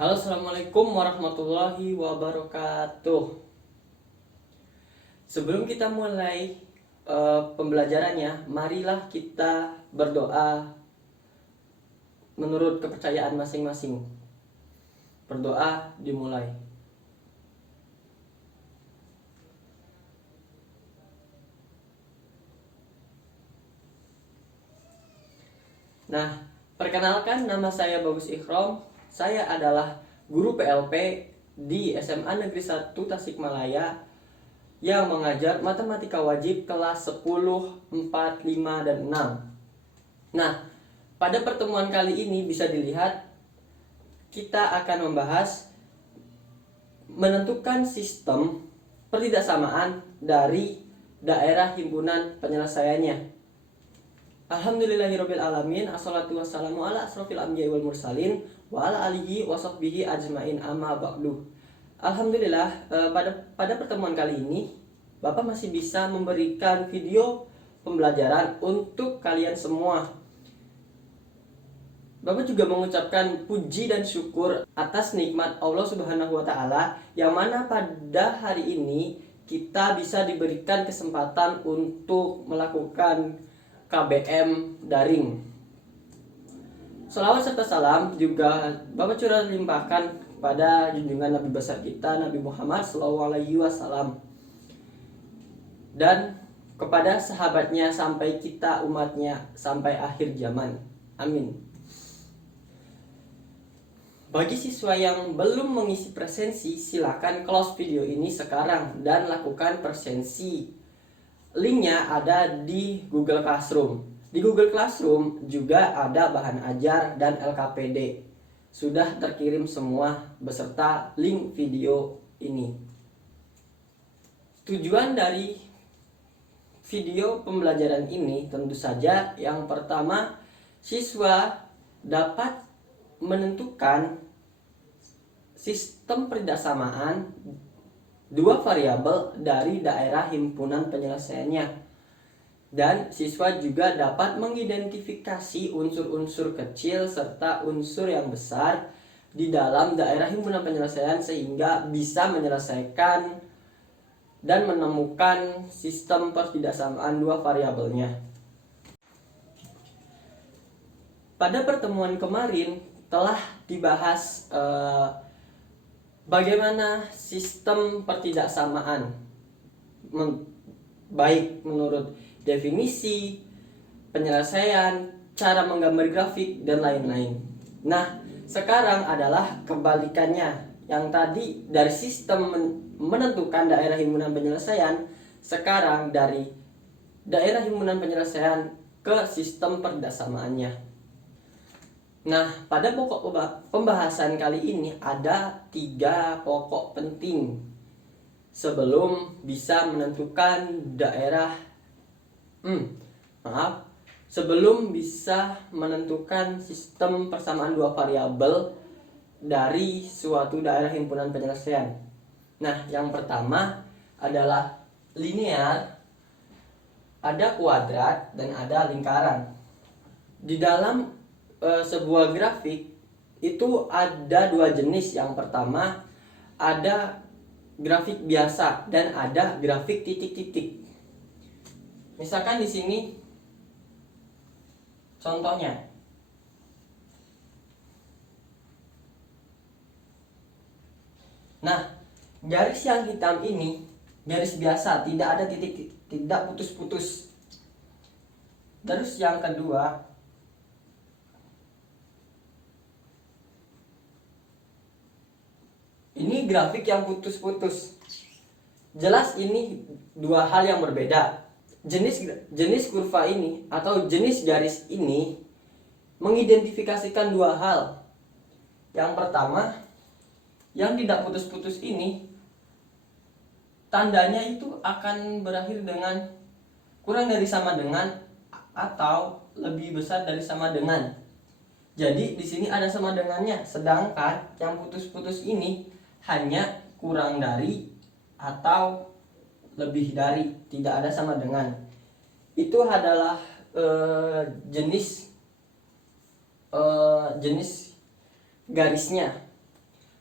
Halo, assalamualaikum warahmatullahi wabarakatuh. Sebelum kita mulai pembelajarannya, marilah kita berdoa menurut kepercayaan masing-masing. Berdoa dimulai. Nah, perkenalkan, nama saya Bagus Ikhrom. Saya adalah guru PLP di SMA Negeri 1 Tasikmalaya yang mengajar matematika wajib kelas 10, 4, 5, dan 6. Nah, pada pertemuan kali ini bisa dilihat kita akan membahas menentukan sistem pertidaksamaan dari daerah himpunan penyelesaiannya. Alhamdulillahirabbil alamin, assalatu wassalamu ala asrofil anbiya'i wal mursalin wa ala alihi wa sahbihi ajmain, amma ba'du. Alhamdulillah, pada pertemuan kali ini Bapak masih bisa memberikan video pembelajaran untuk kalian semua. Bapak juga mengucapkan puji dan syukur atas nikmat Allah Subhanahu wa Ta'ala, yang mana pada hari ini kita bisa diberikan kesempatan untuk melakukan KBM daring. Salawat serta salam juga Bapak curah limpahkan pada junjungan Nabi besar kita, Nabi Muhammad SAW, dan kepada sahabatnya sampai kita umatnya sampai akhir zaman. Amin. Bagi siswa yang belum mengisi presensi, silakan close video ini sekarang dan lakukan presensi. Linknya ada di Google Classroom. Di Google Classroom juga ada bahan ajar dan LKPD. Sudah terkirim semua beserta link video ini. Tujuan dari video pembelajaran ini tentu saja yang pertama, siswa dapat menentukan sistem pertidaksamaan dua variabel dari daerah himpunan penyelesaiannya, dan siswa juga dapat mengidentifikasi unsur-unsur kecil serta unsur yang besar di dalam daerah himpunan penyelesaian sehingga bisa menyelesaikan dan menemukan sistem pertidaksamaan dua variabelnya. Pada pertemuan kemarin telah dibahas bagaimana sistem pertidaksamaan, baik menurut definisi, penyelesaian, cara menggambar grafik, dan lain-lain. Nah, sekarang adalah kebalikannya. Yang tadi dari sistem menentukan daerah himpunan penyelesaian, sekarang dari daerah himpunan penyelesaian ke sistem pertidaksamaannya. Nah, pada pokok pembahasan kali ini ada 3 pokok penting sebelum bisa menentukan daerah sebelum bisa menentukan sistem persamaan dua variabel dari suatu daerah himpunan penyelesaian. Nah, yang pertama adalah linear, ada kuadrat, dan ada lingkaran. Di dalam sebuah grafik itu ada 2 jenis. Yang pertama ada grafik biasa dan ada grafik titik-titik. Misalkan di sini contohnya. Nah, garis yang hitam ini garis biasa, tidak ada titik, tidak putus-putus. Terus yang kedua, ini grafik yang putus-putus. Jelas ini 2 hal yang berbeda. Jenis kurva ini atau jenis garis ini mengidentifikasikan 2 hal. Yang pertama, yang tidak putus-putus ini tandanya itu akan berakhir dengan kurang dari sama dengan atau lebih besar dari sama dengan. Jadi di sini ada sama dengannya, sedangkan yang putus-putus ini hanya kurang dari atau lebih dari, tidak ada sama dengan. Itu adalah jenis garisnya.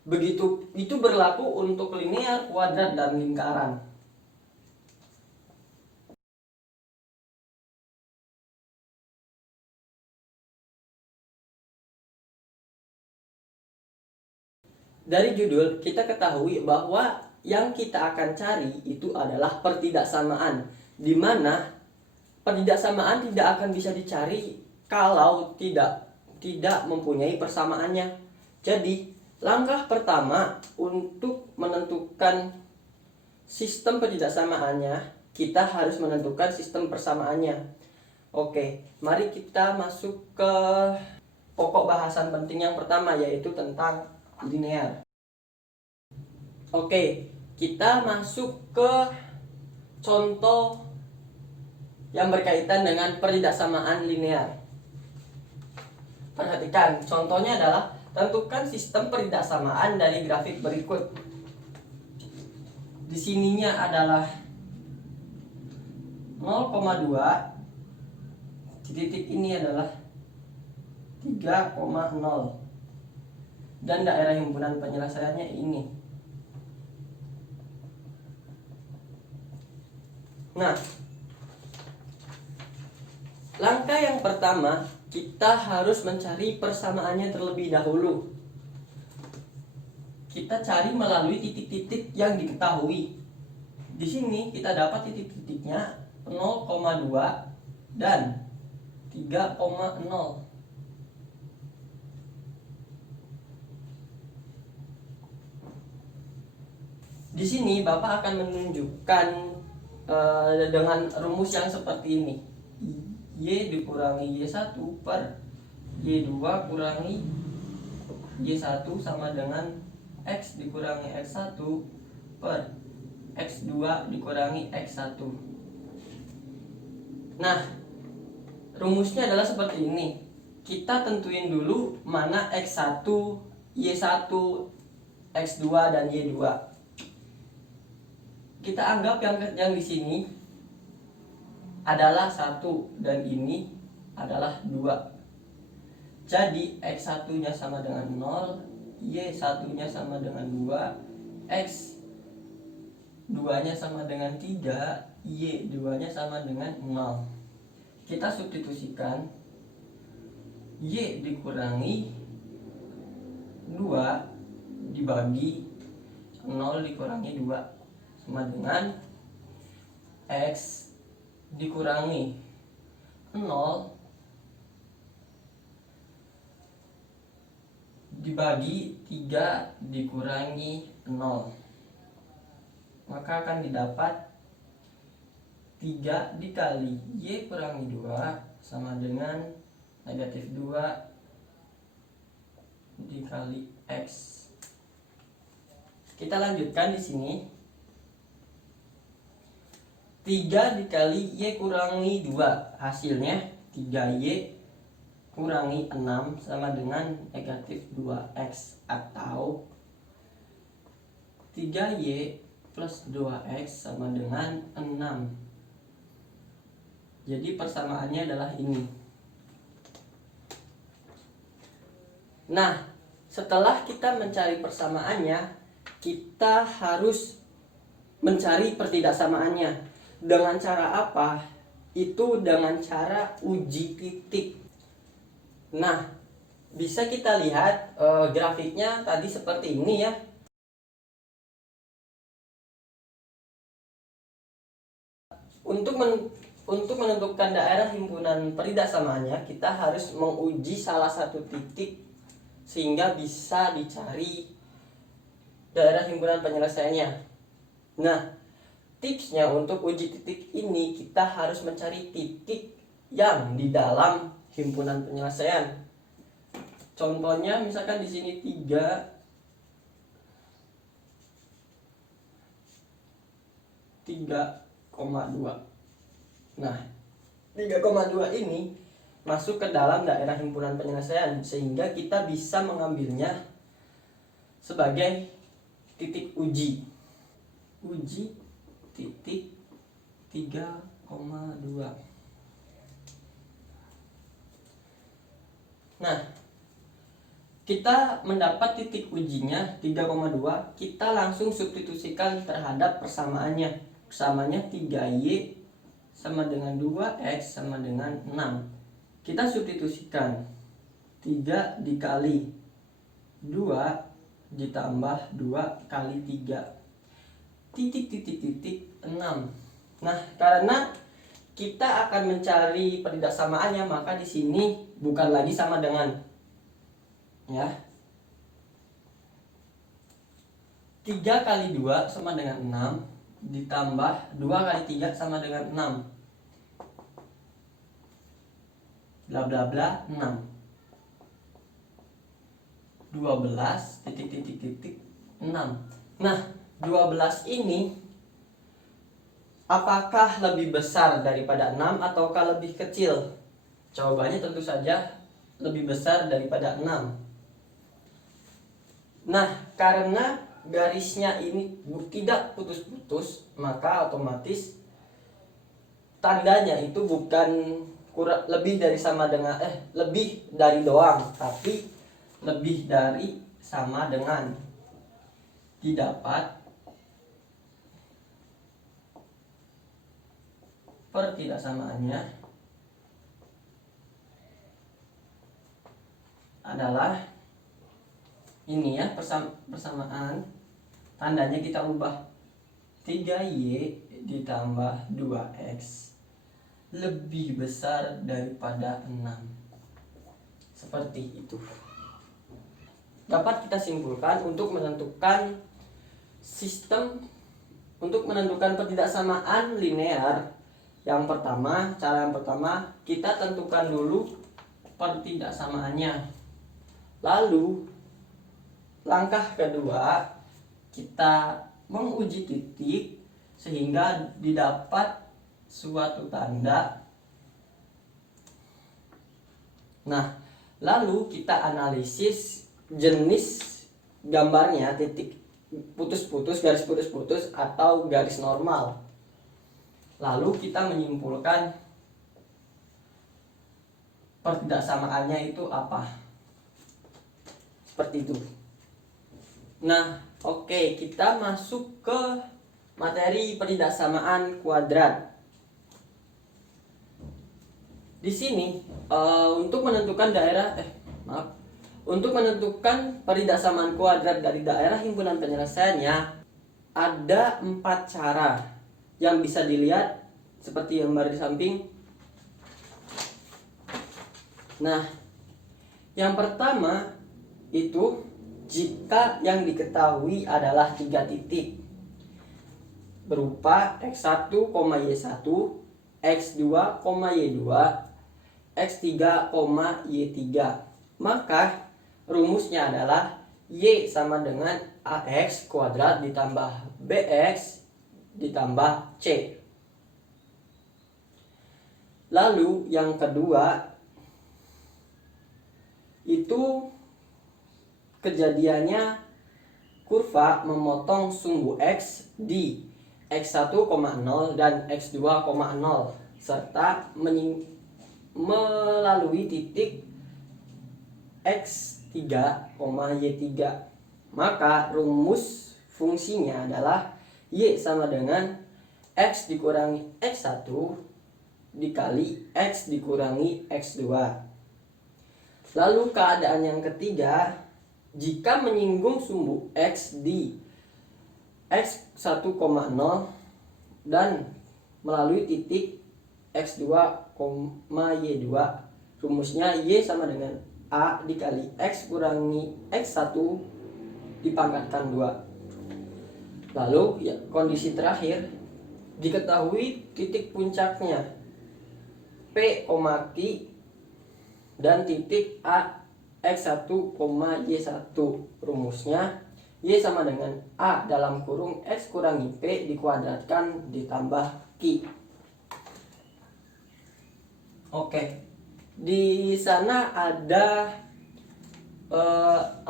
Begitu itu berlaku untuk linear, kuadrat, dan lingkaran. Dari judul kita ketahui bahwa yang kita akan cari itu adalah pertidaksamaan, di mana pertidaksamaan tidak akan bisa dicari kalau tidak mempunyai persamaannya. Jadi, langkah pertama untuk menentukan sistem pertidaksamaannya, kita harus menentukan sistem persamaannya. Oke, mari kita masuk ke pokok bahasan penting yang pertama, yaitu tentang linear. Oke, kita masuk ke contoh yang berkaitan dengan pertidaksamaan linear. Perhatikan, contohnya adalah tentukan sistem pertidaksamaan dari grafik berikut. Di sininya adalah 0,2, titik ini adalah 3,0, dan daerah himpunan penyelesaiannya ini. Nah, langkah yang pertama, kita harus mencari persamaannya terlebih dahulu. Kita cari melalui titik-titik yang diketahui. Di sini kita dapat titik-titiknya 0,2 dan 3,0. Di sini Bapak akan menunjukkan dengan rumus yang seperti ini. Y dikurangi Y1 per Y2 kurangi Y1 sama dengan X dikurangi X1 per X2 dikurangi X1. Nah, rumusnya adalah seperti ini. Kita tentuin dulu mana X1, Y1, X2, dan Y2. Kita anggap yang di sini adalah 1 dan ini adalah 2. Jadi X1-nya sama dengan 0, Y1-nya sama dengan 2, X2-nya sama dengan 3, Y2-nya sama dengan 0. Kita substitusikan Y dikurangi 2 dibagi 0 dikurangi 2 sama dengan X dikurangi 0 dibagi 3 dikurangi 0. Maka akan didapat 3 dikali Y kurangi 2 sama dengan negatif 2 dikali X. Kita lanjutkan di sini. 3 dikali Y kurangi 2, hasilnya 3Y kurangi 6 sama dengan negatif 2X, atau 3Y plus 2X sama dengan 6. Jadi persamaannya adalah ini. Nah, setelah kita mencari persamaannya, kita harus mencari pertidaksamaannya. Dengan cara apa? Itu dengan cara uji titik. Nah, bisa kita lihat grafiknya tadi seperti ini ya. Untuk menentukan daerah himpunan peridaksamaannya, kita harus menguji salah satu titik sehingga bisa dicari daerah himpunan penyelesaiannya. Nah, tipsnya untuk uji titik ini, kita harus mencari titik yang di dalam himpunan penyelesaian. Contohnya misalkan di sini 3,2. Nah, 3,2 ini masuk ke dalam daerah himpunan penyelesaian, sehingga kita bisa mengambilnya sebagai titik uji. Uji titik 3,2. Nah, Kita mendapat titik ujinya 3,2, kita langsung substitusikan terhadap persamaannya. Persamaannya 3y sama dengan 2x sama dengan 6. Kita substitusikan 3 dikali 2 ditambah 2 kali 3 titik 6. Nah, karena kita akan mencari peridaksamaannya, maka di sini bukan lagi sama dengan, ya, 3 kali 2 sama dengan 6 ditambah 2 kali 3 sama dengan 6, bla bla bla 6. 12 titik 6. Nah, 12 ini apakah lebih besar daripada 6 ataukah lebih kecil? Jawabannya tentu saja lebih besar daripada 6. Nah, karena garisnya ini tidak putus-putus, maka otomatis tandanya itu bukan kurang lebih dari sama dengan lebih dari doang, tapi lebih dari sama dengan. Didapat pertidaksamaannya adalah ini ya, persamaan tandanya kita ubah 3y ditambah 2x lebih besar daripada 6. Seperti itu. Dapat kita simpulkan untuk menentukan pertidaksamaan linear. Cara yang pertama kita tentukan dulu pertidaksamaannya. Lalu langkah kedua kita menguji titik sehingga didapat suatu tanda. Nah, lalu kita analisis jenis gambarnya, titik putus-putus, garis putus-putus atau garis normal. Lalu kita menyimpulkan pertidaksamaannya itu apa. Seperti itu. Nah, oke, kita masuk ke materi pertidaksamaan kuadrat. Di sini untuk menentukan pertidaksamaan kuadrat dari daerah himpunan penyelesaiannya ada 4 cara yang bisa dilihat seperti yang di samping. Nah, yang pertama itu jika yang diketahui adalah 3 titik berupa x1, y1, x2, y2, x3, y3, maka rumusnya adalah y sama dengan ax kuadrat ditambah bx ditambah c. Lalu yang kedua itu kejadiannya kurva memotong sumbu x di x1,0 dan x2,0 serta melalui titik x3, y3. Maka rumus fungsinya adalah y sama dengan x dikurangi x1 dikali x dikurangi x2. Lalu keadaan yang ketiga, jika menyinggung sumbu x di x1,0 dan melalui titik x2, y2, rumusnya y sama dengan a dikali x kurangi x1 dipangkatkan 2. Lalu ya, kondisi terakhir diketahui titik puncaknya P, Q dan titik A x1, y1. Rumusnya y sama dengan a dalam kurung x kurangi p dikuadratkan ditambah q. Oke, di sana ada 4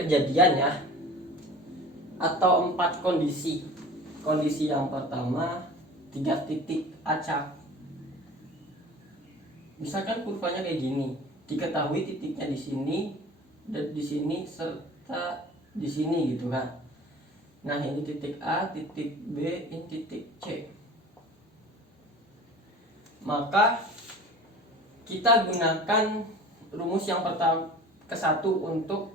kejadian ya, atau 4 kondisi. Kondisi yang pertama 3 titik acak. Misalkan kurvanya kayak gini, diketahui titiknya di sini dan di sini serta di sini gitu kan. Nah, ini titik A, titik B, ini titik C. Maka kita gunakan rumus yang pertama ke satu untuk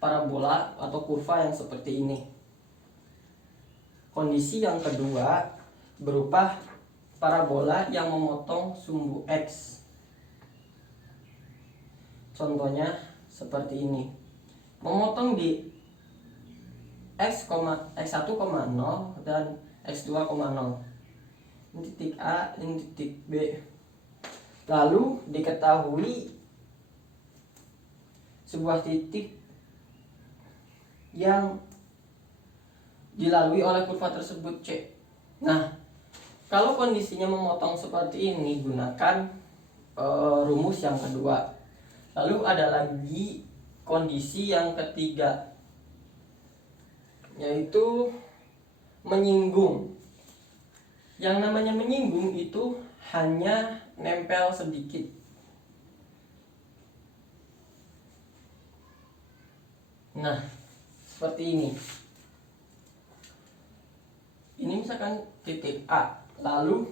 parabola atau kurva yang seperti ini. Kondisi yang kedua berupa parabola yang memotong sumbu X. Contohnya seperti ini. Memotong di X1,0 dan X2,0. Ini titik A, ini titik B. Lalu diketahui sebuah titik yang dilalui oleh kurva tersebut C. Nah, kalau kondisinya memotong seperti ini, gunakan rumus yang kedua. Lalu ada lagi kondisi yang ketiga, yaitu menyinggung. Yang namanya menyinggung itu hanya nempel sedikit. Nah, seperti ini. Ini misalkan titik A, lalu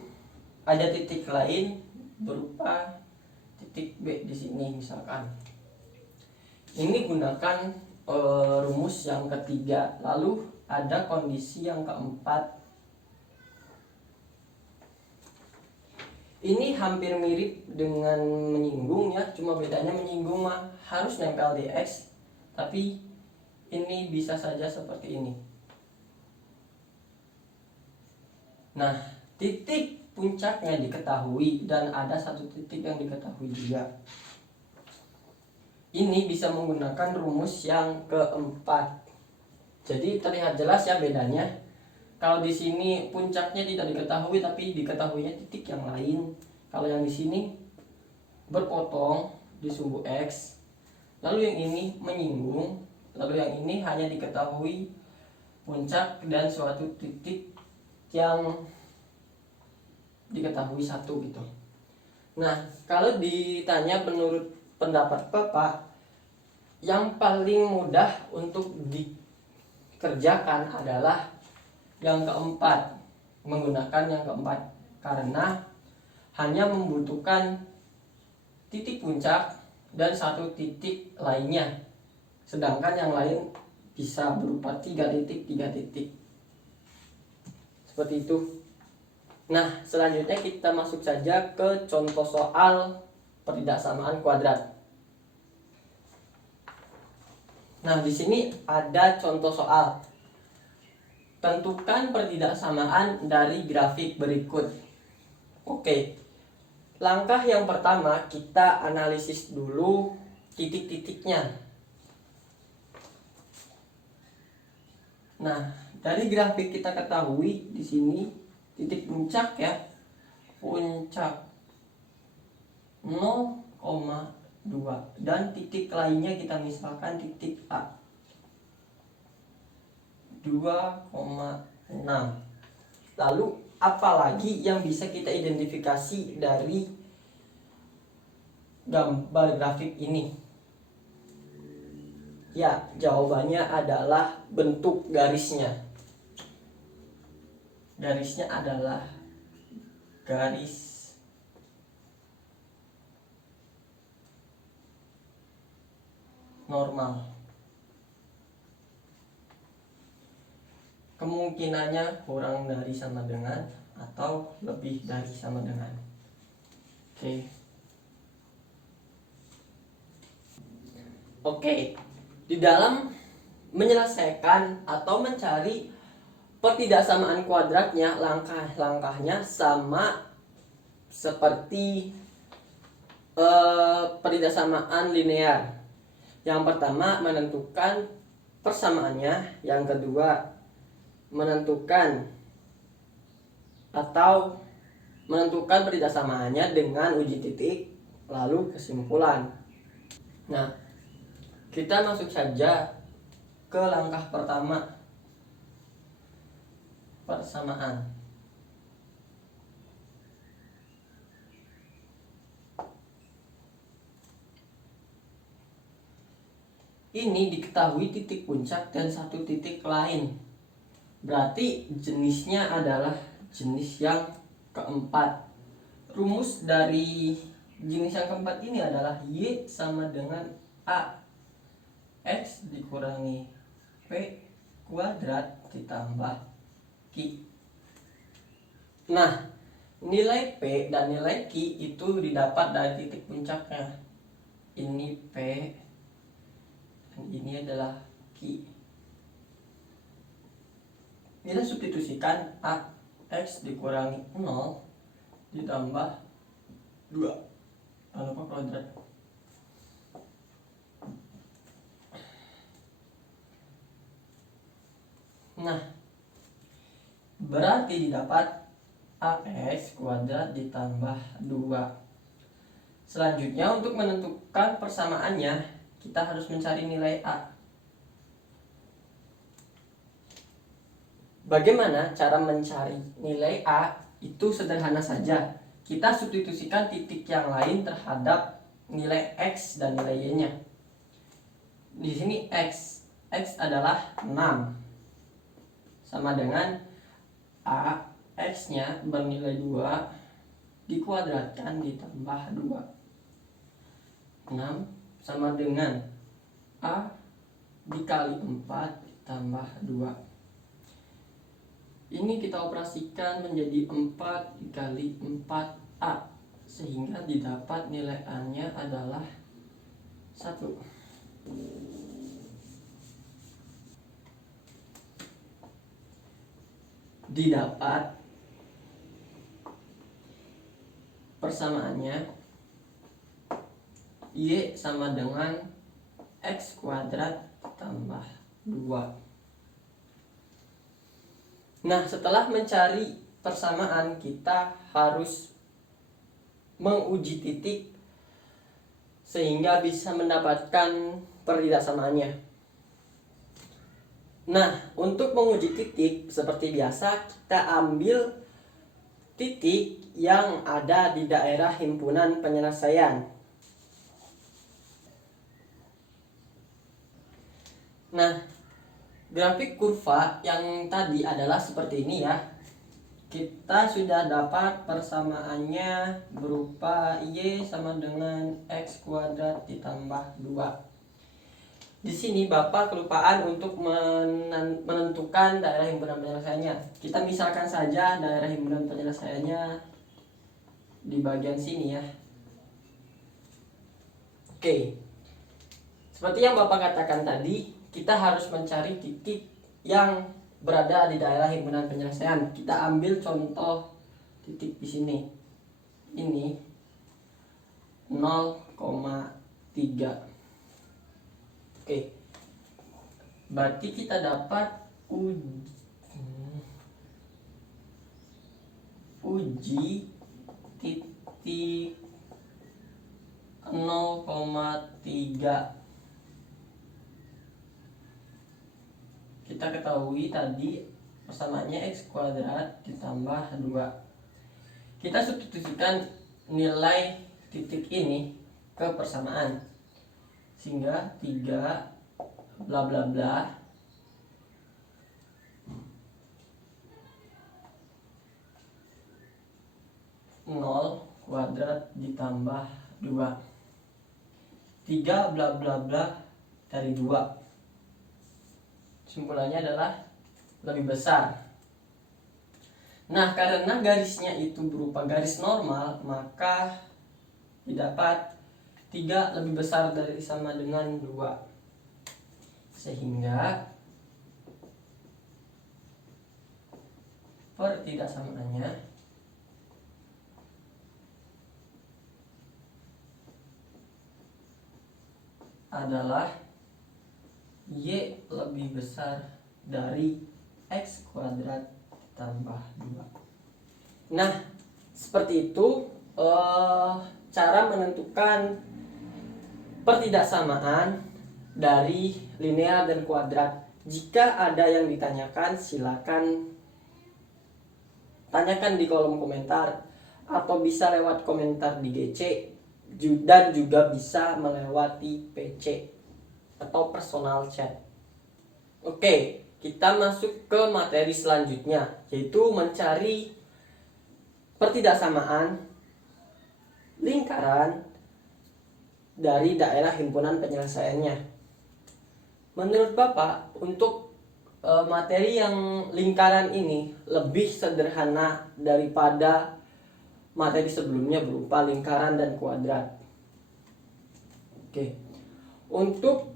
ada titik lain berupa titik B di sini misalkan. Ini gunakan rumus yang ketiga. Lalu ada kondisi yang keempat. Ini hampir mirip dengan menyinggung ya, cuma bedanya menyinggung mah harus nempel di X, tapi ini bisa saja seperti ini. Nah, titik puncaknya diketahui dan ada satu titik yang diketahui juga. Ini bisa menggunakan rumus yang keempat. Jadi terlihat jelas ya bedanya. Kalau di sini puncaknya tidak diketahui tapi diketahuinya titik yang lain. Kalau yang di sini berpotong di sumbu X. Lalu yang ini menyinggung. Lalu yang ini hanya diketahui puncak dan suatu titik yang diketahui satu gitu. Nah, kalau ditanya menurut pendapat Bapak, yang paling mudah untuk dikerjakan adalah yang keempat, menggunakan yang keempat, karena hanya membutuhkan titik puncak dan satu titik lainnya, sedangkan yang lain bisa berupa 3 titik seperti itu. Nah, selanjutnya kita masuk saja ke contoh soal pertidaksamaan kuadrat. Nah, di sini ada contoh soal. Tentukan pertidaksamaan dari grafik berikut. Oke. Langkah yang pertama, kita analisis dulu titik-titiknya. Nah, dari grafik kita ketahui di sini titik puncak ya. Puncak 0,2 dan titik lainnya kita misalkan titik A 2,6. Lalu apalagi yang bisa kita identifikasi dari gambar grafik ini? Ya, jawabannya adalah bentuk garisnya. Garisnya adalah garis normal. Kemungkinannya kurang dari sama dengan atau lebih dari sama dengan. Oke. Di dalam menyelesaikan atau mencari pertidaksamaan kuadratnya, langkah-langkahnya sama seperti pertidaksamaan linear. Yang pertama menentukan persamaannya, yang kedua menentukan pertidaksamaannya dengan uji titik, lalu kesimpulan. Nah, kita masuk saja ke langkah pertama, persamaan. ini diketahui titik puncak dan satu titik lain. Berarti jenisnya adalah jenis yang keempat. Rumus dari jenis yang keempat ini adalah Y sama dengan A X dikurangi P kuadrat ditambah Q. Nah, nilai P dan nilai Q itu didapat dari titik puncaknya. Ini P dan ini adalah Q. Kita substitusikan A X dikurangi 0 ditambah 2 tanpa kuadrat. Nah, berarti didapat AX kuadrat ditambah 2. Selanjutnya untuk menentukan persamaannya, kita harus mencari nilai A. Bagaimana cara mencari nilai A? Itu sederhana saja. Kita substitusikan titik yang lain terhadap nilai X dan nilai Y-nya. Di sini X adalah 6. Sama dengan A X-nya bernilai 2 dikuadratkan ditambah 2. 6 sama dengan A dikali 4 ditambah 2. Ini kita operasikan menjadi 4 dikali 4A, sehingga didapat nilai A-nya adalah 1. Didapat persamaannya Y sama dengan X kuadrat tambah 2. Nah, setelah mencari persamaan, kita harus menguji titik sehingga bisa mendapatkan pertidaksamaannya. Nah, untuk menguji titik seperti biasa, kita ambil titik yang ada di daerah himpunan penyelesaian. Nah, grafik kurva yang tadi adalah seperti ini ya. Kita sudah dapat persamaannya berupa Y sama dengan X kuadrat ditambah 2. Di sini Bapak kelupaan untuk menentukan daerah himpunan penyelesaiannya. Kita misalkan saja daerah himpunan penyelesaiannya di bagian sini ya. Oke. Seperti yang Bapak katakan tadi, kita harus mencari titik yang berada di daerah himpunan penyelesaian. Kita ambil contoh titik di sini. Ini 0,3. Oke, berarti kita dapat uji titik 0,3. Kita ketahui tadi persamaannya X kuadrat ditambah 2. Kita substitusikan nilai titik ini ke persamaan, sehingga 3 bla bla bla nol kuadrat ditambah 2. 3 bla bla bla dari 2. Kesimpulannya adalah lebih besar. Nah, karena garisnya itu berupa garis normal, maka didapat 3 lebih besar dari sama dengan 2. Sehingga pertidaksamaannya adalah Y lebih besar dari X kuadrat tambah 2. Nah, seperti itu cara menentukan pertidaksamaan dari linear dan kuadrat. Jika ada yang ditanyakan, silakan tanyakan di kolom komentar, atau bisa lewat komentar di GC, dan juga bisa melewati PC. atau personal chat. Oke, kita masuk ke materi selanjutnya, yaitu mencari pertidaksamaan lingkaran dari daerah himpunan penyelesaiannya. Menurut Bapak, untuk materi yang lingkaran ini lebih sederhana daripada materi sebelumnya berupa lingkaran dan kuadrat. Oke, untuk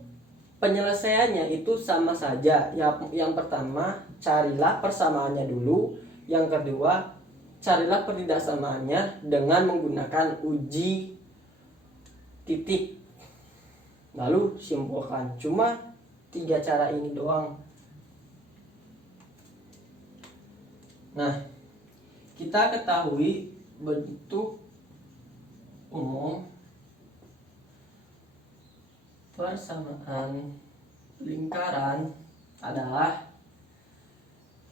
penyelesaiannya itu sama saja. Yang pertama, carilah persamaannya dulu. Yang kedua, carilah pertidaksamaannya dengan menggunakan uji titik. Lalu simpulkan. Cuma 3 cara ini doang. Nah, kita ketahui bentuk umum persamaan lingkaran adalah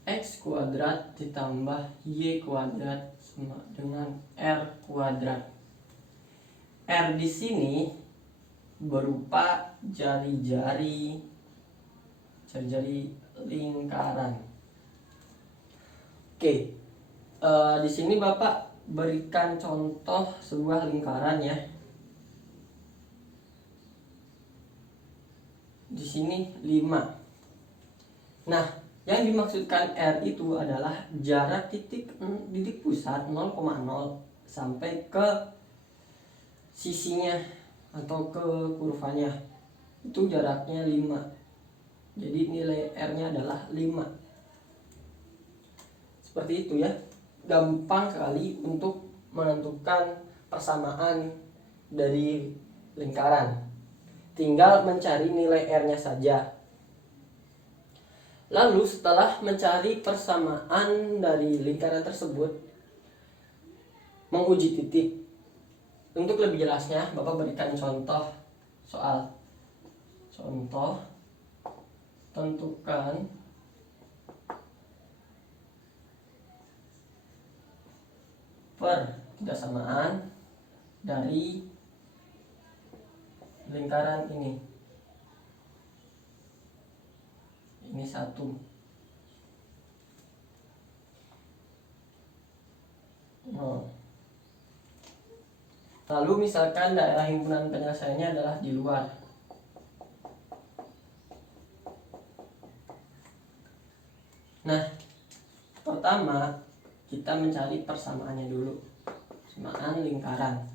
X kuadrat ditambah Y kuadrat sama dengan R kuadrat. R di sini berupa jari-jari lingkaran. Oke, di sini Bapak berikan contoh sebuah lingkaran ya. Di sini 5. Nah, yang dimaksudkan R itu adalah jarak titik pusat 0,0 sampai ke sisinya atau ke kurvanya. Itu jaraknya 5. Jadi nilai R-nya adalah 5. Seperti itu ya. Gampang sekali untuk menentukan persamaan dari lingkaran. Tinggal mencari nilai R-nya saja. Lalu setelah mencari persamaan dari lingkaran tersebut, menguji titik. Untuk lebih jelasnya, Bapak berikan contoh soal. Contoh, tentukan pertidaksamaan dari lingkaran ini. Ini 1. Lalu misalkan daerah himpunan penyelesaiannya adalah di luar. Nah, pertama kita mencari persamaannya dulu. Persamaan lingkaran.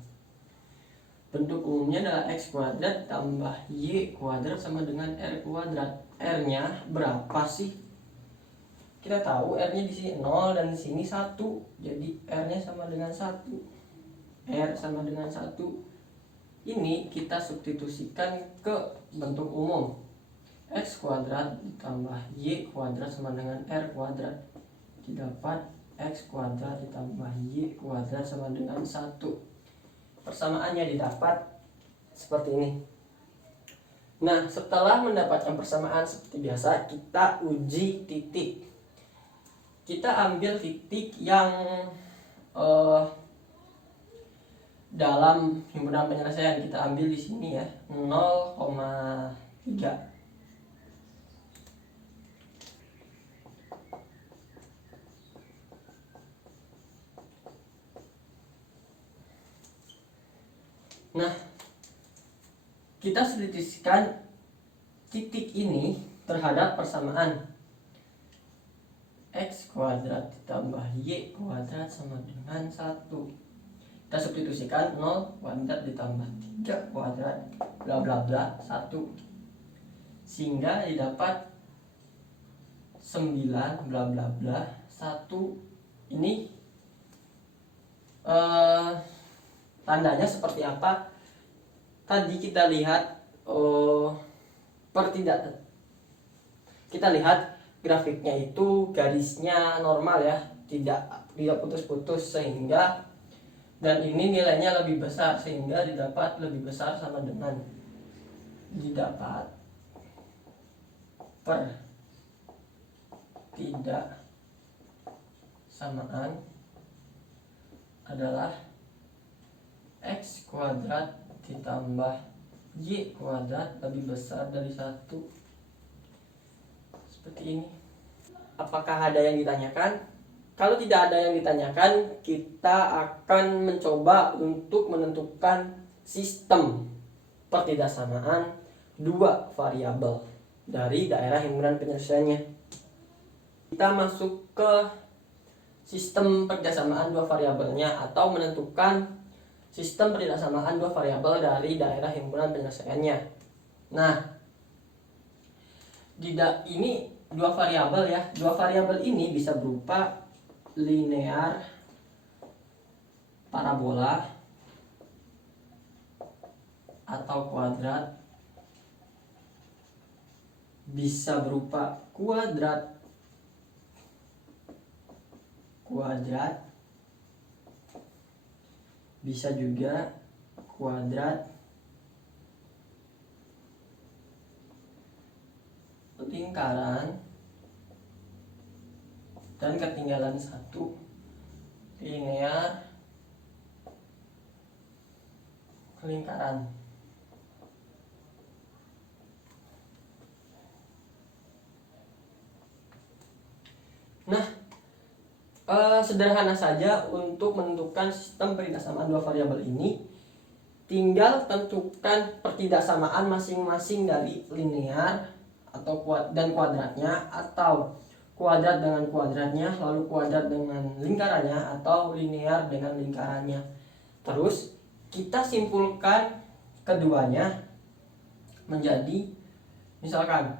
Bentuk umumnya adalah X kuadrat tambah Y kuadrat sama dengan R kuadrat. R-nya berapa sih? Kita tahu R-nya di sini 0 dan di sini 1. Jadi R-nya sama dengan 1. R sama dengan 1. Ini kita substitusikan ke bentuk umum. X kuadrat ditambah Y kuadrat sama dengan R kuadrat. Didapat X kuadrat ditambah Y kuadrat sama dengan 1. Persamaannya didapat seperti ini. Nah, setelah mendapatkan persamaan seperti biasa, kita uji titik. Kita ambil titik yang dalam himpunan penyelesaian. Kita ambil di sini ya, 0,3. Nah, kita substitusikan titik ini terhadap persamaan X kuadrat ditambah Y kuadrat sama dengan 1. Kita substitusikan 0 kuadrat ditambah 3 kuadrat bla bla bla 1. Sehingga didapat 9 bla bla bla 1. Ini tandanya seperti apa? Tadi kita lihat kita lihat grafiknya itu garisnya normal ya, tidak putus-putus, sehingga dan ini nilainya lebih besar sehingga didapat lebih besar sama dengan didapat pertidaksamaan adalah X kuadrat ditambah Y kuadrat lebih besar dari 1. Seperti ini. Apakah ada yang ditanyakan? Kalau tidak ada yang ditanyakan, kita akan mencoba untuk menentukan sistem pertidaksamaan dua variabel dari daerah himpunan penyelesaiannya. Kita masuk ke sistem pertidaksamaan dua variabelnya, atau menentukan sistem pertidaksamaan dua variabel dari daerah himpunan penyelesaiannya. Nah, ini dua variabel ya. Dua variabel ini bisa berupa linear, parabola, atau kuadrat. Bisa berupa kuadrat, bisa juga kuadrat lingkaran, dan ketinggalan satu, linear lingkaran. Nah, sederhana saja untuk menentukan sistem pertidaksamaan dua variabel ini. Tinggal tentukan pertidaksamaan masing-masing dari linear atau kuadratnya, atau kuadrat dengan kuadratnya, lalu kuadrat dengan lingkarannya, atau linear dengan lingkarannya. Terus kita simpulkan keduanya menjadi, misalkan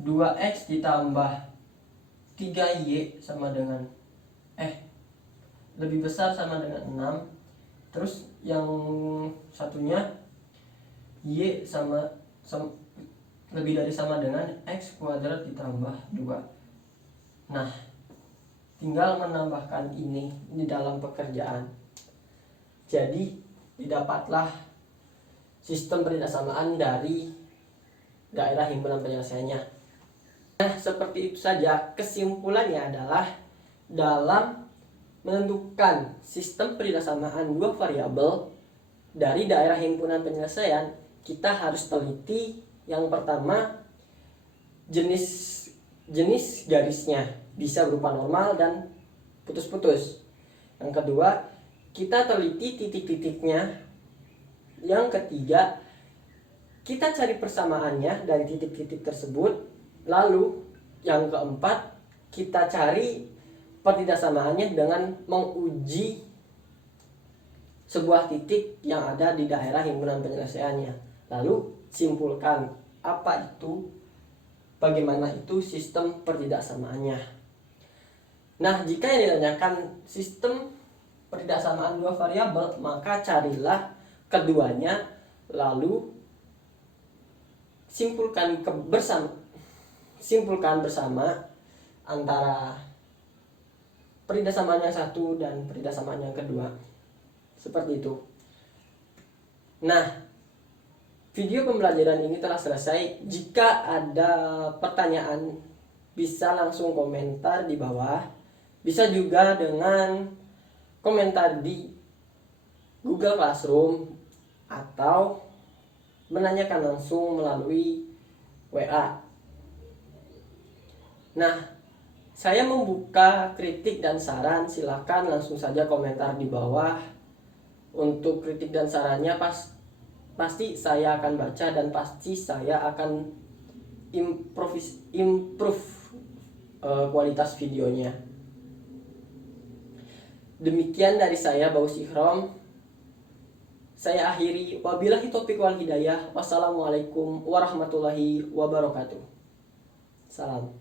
2x ditambah 3y sama dengan lebih besar sama dengan 6. Terus yang satunya y sama lebih dari sama dengan x kuadrat ditambah 2. Nah, tinggal menambahkan ini di dalam pekerjaan. Jadi didapatlah sistem pertidaksamaan dari daerah himpunan penyelesaiannya. Nah, seperti itu saja. Kesimpulannya adalah dalam menentukan sistem pertidaksamaan dua variabel dari daerah himpunan penyelesaian, kita harus teliti yang pertama jenis garisnya, bisa berupa normal dan putus-putus. Yang kedua, kita teliti titik-titiknya. Yang ketiga, kita cari persamaannya dari titik-titik tersebut. Lalu yang keempat, kita cari pertidaksamaannya dengan menguji sebuah titik yang ada di daerah himpunan penyelesaiannya. Lalu simpulkan bagaimana itu sistem pertidaksamaannya. Nah, jika yang ditanyakan sistem pertidaksamaan dua variabel, maka carilah keduanya, lalu simpulkan bersama antara pertidaksamaan yang satu dan pertidaksamaan yang kedua. Seperti itu. Nah, video pembelajaran ini telah selesai. Jika ada pertanyaan, bisa langsung komentar di bawah. Bisa juga dengan komentar di Google Classroom, atau menanyakan langsung melalui WA. Nah, saya membuka kritik dan saran. Silakan langsung saja komentar di bawah. Untuk kritik dan sarannya pasti saya akan baca, dan pasti saya akan improve kualitas videonya. Demikian dari saya, Baus Ihrom. Saya akhiri. Wabillahi taufiq wal hidayah. Wassalamualaikum warahmatullahi wabarakatuh. Salam.